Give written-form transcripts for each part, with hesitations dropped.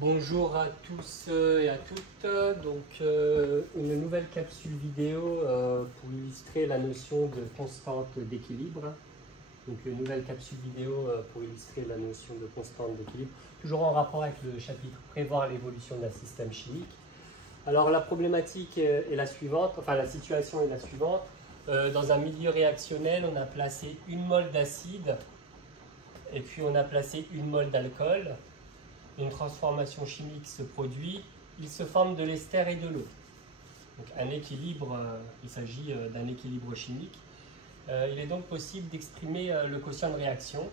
Bonjour à tous et à toutes. Une nouvelle capsule vidéo pour illustrer la notion de constante d'équilibre. Donc, une nouvelle capsule vidéo pour illustrer la notion de constante d'équilibre, toujours en rapport avec le chapitre prévoir l'évolution d'un système chimique. Alors, la problématique est la suivante, enfin la situation est la suivante. Dans un milieu réactionnel, on a placé une mole d'acide et puis on a placé une mole d'alcool. Une transformation chimique se produit, il se forme de l'ester et de l'eau. Donc un équilibre, il s'agit d'un équilibre chimique. Il est donc possible d'exprimer le quotient de réaction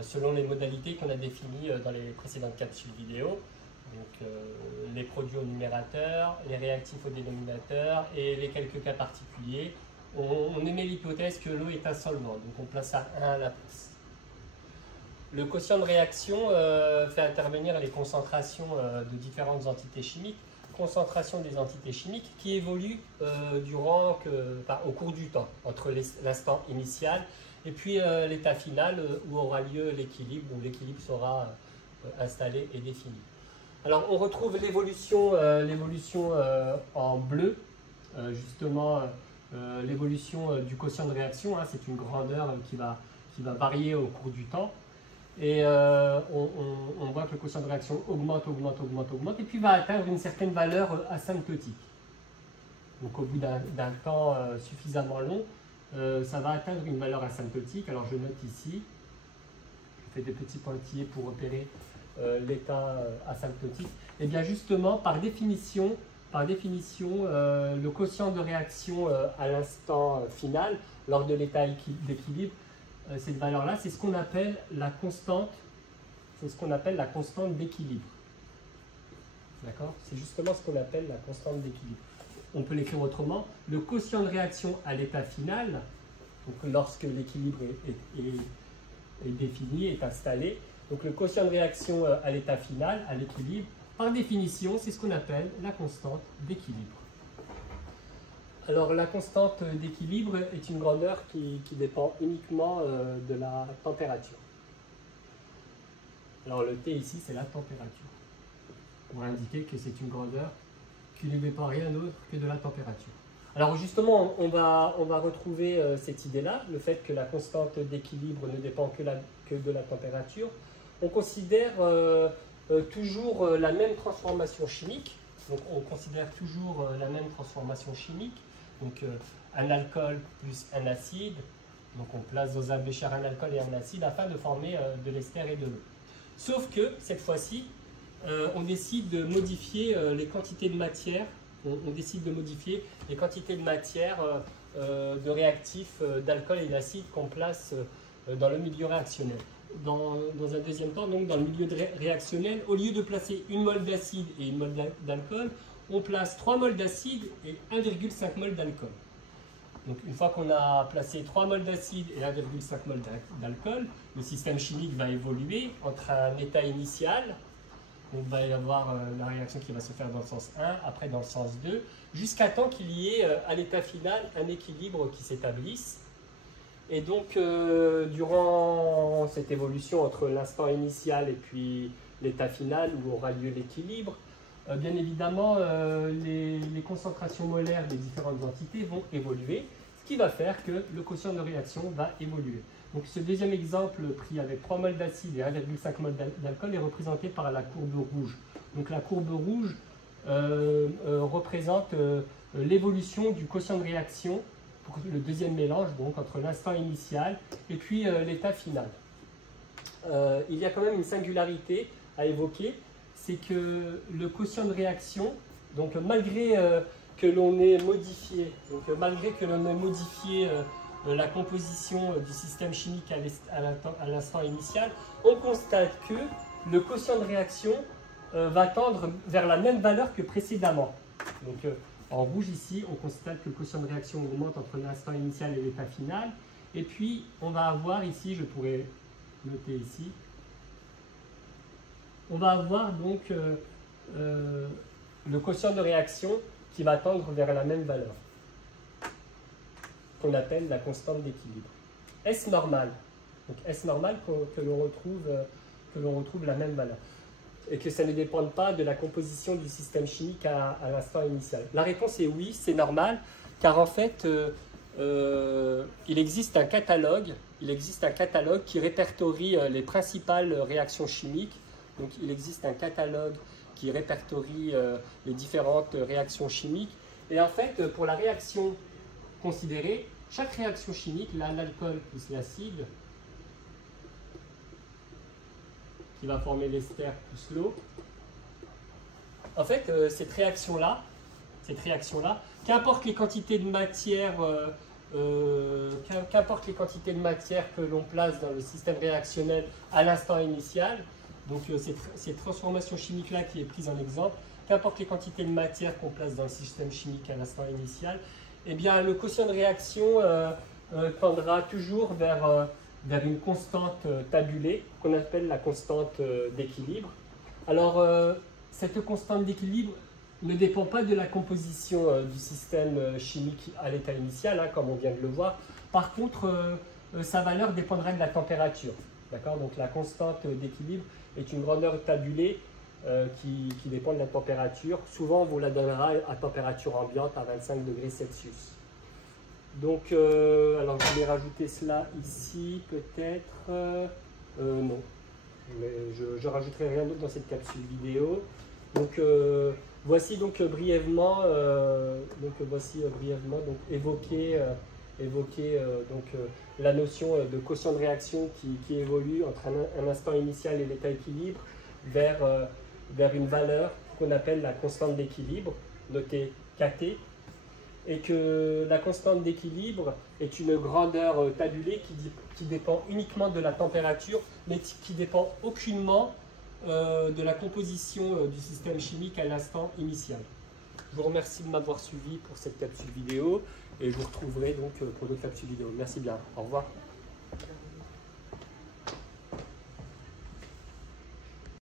selon les modalités qu'on a définies dans les précédentes capsules vidéo. Donc les produits au numérateur, les réactifs au dénominateur et les quelques cas particuliers. On émet l'hypothèse que l'eau est un solvant, donc on place à 1 à la place. Le quotient de réaction fait intervenir les concentrations de différentes entités chimiques, concentration des entités chimiques qui évoluent au cours du temps, entre l'instant initial et puis l'état final où aura lieu l'équilibre, où l'équilibre sera installé et défini. Alors on retrouve l'évolution en bleu, justement l'évolution du quotient de réaction, hein, c'est une grandeur qui va varier au cours du temps. Et on voit que le quotient de réaction augmente, et puis va atteindre une certaine valeur asymptotique. Donc au bout d'un temps suffisamment long, ça va atteindre une valeur asymptotique. Alors je note ici, je fais des petits pointillés pour repérer l'état asymptotique. Et bien justement, par définition, le quotient de réaction à l'instant final, lors de l'état d'équilibre, cette valeur-là, c'est ce qu'on appelle la constante, d'équilibre. D'accord? C'est justement ce qu'on appelle la constante d'équilibre. On peut l'écrire autrement. Le quotient de réaction à l'état final, donc lorsque l'équilibre est défini, est installé, donc le quotient de réaction à l'état final, à l'équilibre, par définition, c'est ce qu'on appelle la constante d'équilibre. Alors la constante d'équilibre est une grandeur qui dépend uniquement de la température. Alors le T ici, c'est la température, pour indiquer que c'est une grandeur qui ne dépend rien d'autre que de la température. Alors justement, on va retrouver cette idée-là, le fait que la constante d'équilibre ne dépend que de la température. On considère toujours la même transformation chimique. Donc on considère toujours la même transformation chimique. Donc un alcool plus un acide, donc on place dans un bécher un alcool et un acide afin de former de l'ester et de l'eau. Sauf que cette fois-ci, on décide de modifier les quantités de matière, de réactifs d'alcool et d'acide qu'on place dans le milieu réactionnel. Dans un deuxième temps, donc dans le milieu réactionnel, au lieu de placer une mole d'acide et une mole d'alcool, on place 3 moles d'acide et 1,5 mol d'alcool. Donc une fois qu'on a placé 3 moles d'acide et 1,5 mol d'alcool, le système chimique va évoluer entre un état initial, donc il va y avoir la réaction qui va se faire dans le sens 1, après dans le sens 2, jusqu'à temps qu'il y ait à l'état final un équilibre qui s'établisse. Et donc durant cette évolution entre l'instant initial et puis l'état final où aura lieu l'équilibre, bien évidemment, les concentrations molaires des différentes entités vont évoluer, ce qui va faire que le quotient de réaction va évoluer. Donc ce deuxième exemple pris avec 3 moles d'acide et 1,5 mol d'alcool est représenté par la courbe rouge. Donc la courbe rouge représente l'évolution du quotient de réaction pour le deuxième mélange, donc entre l'instant initial et puis l'état final. Il y a quand même une singularité à évoquer, c'est que le quotient de réaction, donc malgré que l'on ait modifié, la composition du système chimique à l'instant initial, on constate que le quotient de réaction va tendre vers la même valeur que précédemment. Donc en rouge ici, on constate que le quotient de réaction augmente entre l'instant initial et l'état final. Et puis on va avoir ici, je pourrais noter ici, on va avoir donc le quotient de réaction qui va tendre vers la même valeur, qu'on appelle la constante d'équilibre. Est-ce normal? Donc est-ce normal que l'on retrouve la même valeur? et que ça ne dépende pas de la composition du système chimique à l'instant initial? La réponse est oui, c'est normal, car en fait, il existe un catalogue qui répertorie les principales réactions chimiques. Donc il existe un catalogue qui répertorie les différentes réactions chimiques. Et en fait, pour la réaction considérée, chaque réaction chimique, là l'alcool plus l'acide, qui va former l'ester plus l'eau. En fait, cette réaction-là, qu'importe les quantités de matière, que l'on place dans le système réactionnel à l'instant initial, donc cette transformation chimique-là qui est prise en exemple, qu'importe les quantités de matière qu'on place dans le système chimique à l'instant initial, eh bien le quotient de réaction tendra toujours vers une constante tabulée qu'on appelle la constante d'équilibre. Alors, cette constante d'équilibre ne dépend pas de la composition du système chimique à l'état initial, hein, comme on vient de le voir. Par contre, sa valeur dépendra de la température. D'accord ? Donc, la constante d'équilibre est une grandeur tabulée qui dépend de la température. Souvent, on vous la donnera à température ambiante à 25 degrés Celsius. Donc, alors je vais rajouter cela ici, peut-être. Non, mais je rajouterai rien d'autre dans cette capsule vidéo. Donc, voici donc brièvement, évoquer la notion de quotient de réaction qui évolue entre un instant initial et l'état équilibre vers une valeur qu'on appelle la constante d'équilibre, notée KT. Et que la constante d'équilibre est une grandeur tabulée qui dépend uniquement de la température, mais qui dépend aucunement de la composition du système chimique à l'instant initial. Je vous remercie de m'avoir suivi pour cette capsule vidéo et je vous retrouverai donc pour d'autres capsules vidéo. Merci bien, au revoir.